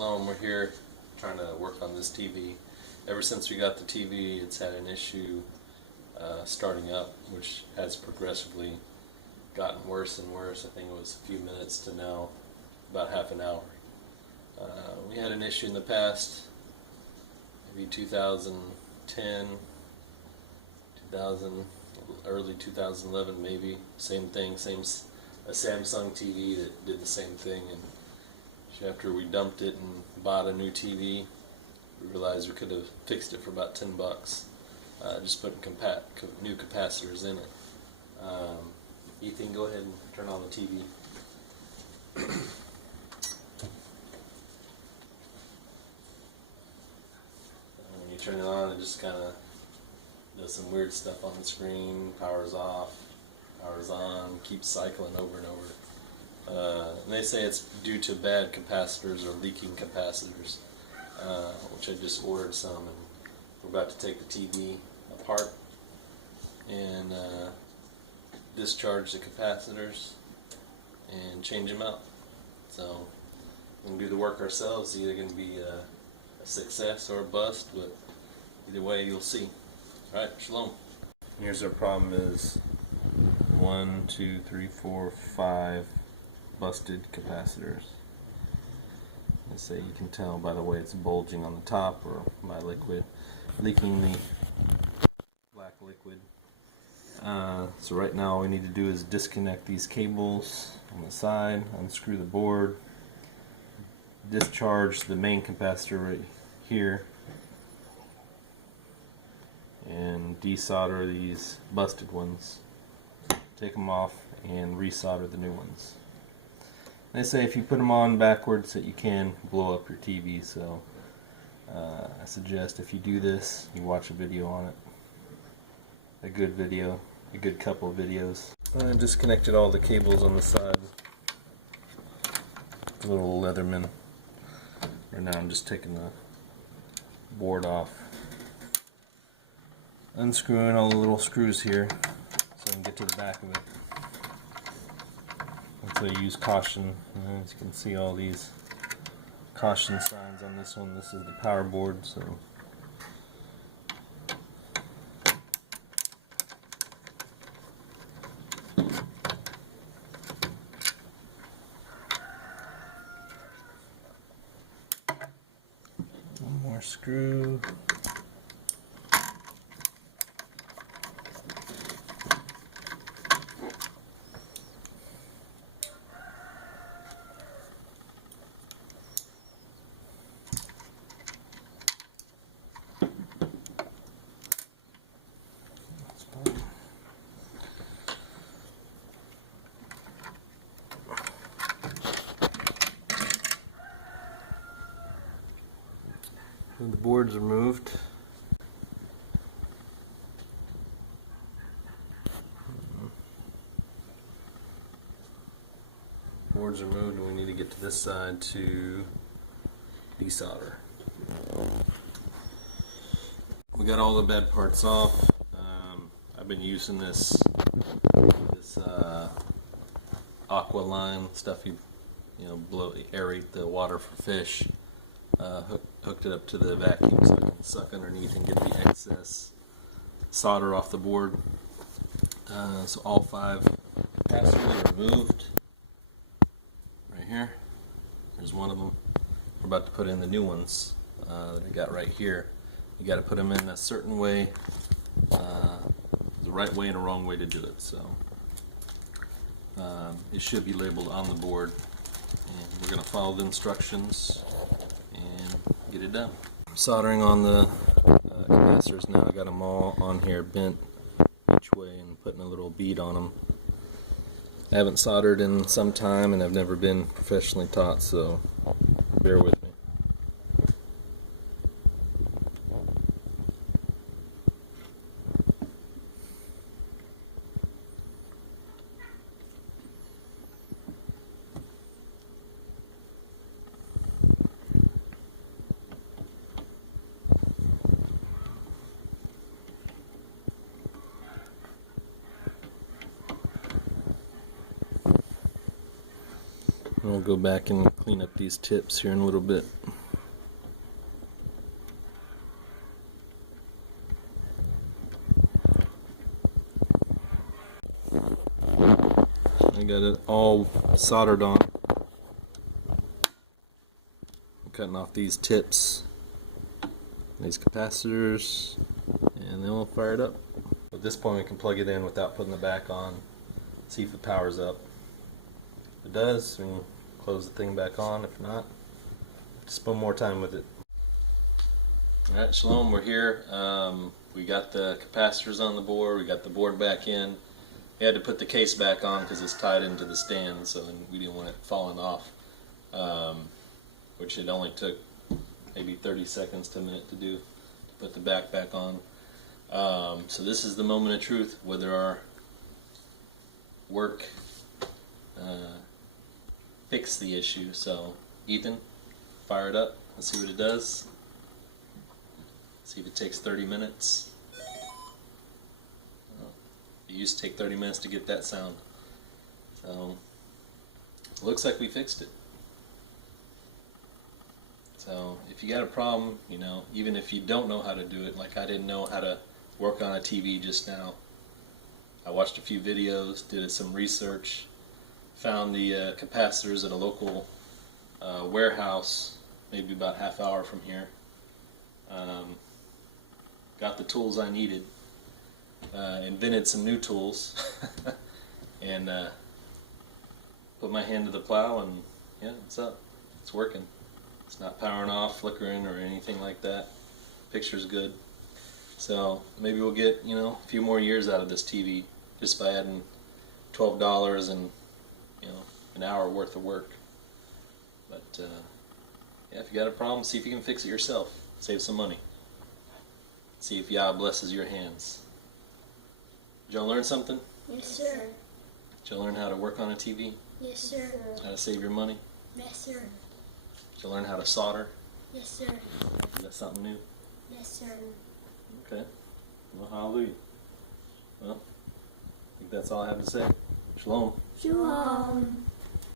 Hello, we're here trying to work on this TV. Ever since we got the TV, it's had an issue starting up, which has progressively gotten worse and worse. I think it was a few minutes to now about half an hour. We had an issue in the past, maybe 2010, early 2011 maybe. Same thing, a Samsung TV that did the same thing. And after we dumped it and bought a new TV, we realized we could have fixed it for about $10, just putting new capacitors in it. Ethan, go ahead and turn on the TV. When you turn it on, it just kind of does some weird stuff on the screen. Power's off, power's on, keeps cycling over and over. And they say it's due to bad capacitors or leaking capacitors, which I just ordered some, and we're about to take the TV apart and discharge the capacitors and change them out. So we're going to do the work ourselves. It's either going to be a success or a bust, but either way you'll see. Alright, shalom. Here's our problem: is 1, 2, 3, 4, 5 busted capacitors. Let's say you can tell by the way it's bulging on the top, or my liquid leaking the black liquid. So right now all we need to do is disconnect these cables on the side, unscrew the board, discharge the main capacitor right here, and desolder these busted ones, take them off and resolder the new ones. They say if you put them on backwards that you can blow up your TV, so I suggest if you do this, you watch a video on it. A good video, a good couple of videos. I disconnected all the cables on the side. The little Leatherman. Right now I'm just taking the board off. Unscrewing all the little screws here so I can get to the back of it. So use caution. As you can see, all these caution signs on this one. This is the power board, so one more screw. And the board's removed. Board's removed, and we need to get to this side to desolder. We got all the bad parts off. I've been using this aqua line stuff. You aerate the water for fish. Hooked it up to the vacuum so I can suck underneath and get the excess solder off the board. So all 5 capacitors are removed. Right here. There's one of them. We're about to put in the new ones that I got right here. You got to put them in a certain way. The right way and a wrong way to do it. So it should be labeled on the board. And we're going to follow the instructions and get it done. Soldering on the capacitors now. I got them all on here bent each way and putting a little bead on them. I haven't soldered in some time, and I've never been professionally taught, so bear with me. I'll go back and clean up these tips here in a little bit. I got it all soldered on. I'm cutting off these tips, these capacitors, and then we'll fire it up. At this point we can plug it in without putting the back on, see if it powers up. If it does, we can close the thing back on. If not, just spend more time with it. Alright, Shalom, we're here. We got the capacitors on the board, we got the board back in. We had to put the case back on because it's tied into the stand, so we didn't want it falling off, which it only took maybe 30 seconds to a minute to do, to put the back on. So this is the moment of truth, whether our work fix the issue. So Ethan, fire it up, let's see what it does. See if it takes 30 minutes. It used to take 30 minutes to get that sound. So it looks like we fixed it. So if you got a problem, you know, even if you don't know how to do it, like I didn't know how to work on a TV just now. I watched a few videos, did some research, found the capacitors at a local warehouse, maybe about half hour from here. Got the tools I needed. Invented some new tools and put my hand to the plow, and yeah, it's up. It's working. It's not powering off, flickering, or anything like that. Picture's good. So maybe we'll get, you know, a few more years out of this TV just by adding $12 and, you know, an hour worth of work. But yeah, if you got a problem, see if you can fix it yourself. Save some money. See if Yah blesses your hands. Did y'all learn something? Yes, sir. Did y'all learn how to work on a TV? Yes, sir. How to save your money? Yes, sir. Did you learn how to solder? Yes, sir. Is that something new? Yes, sir. Okay. Well, hallelujah. Well, I think that's all I have to say. Shalom. Shalom.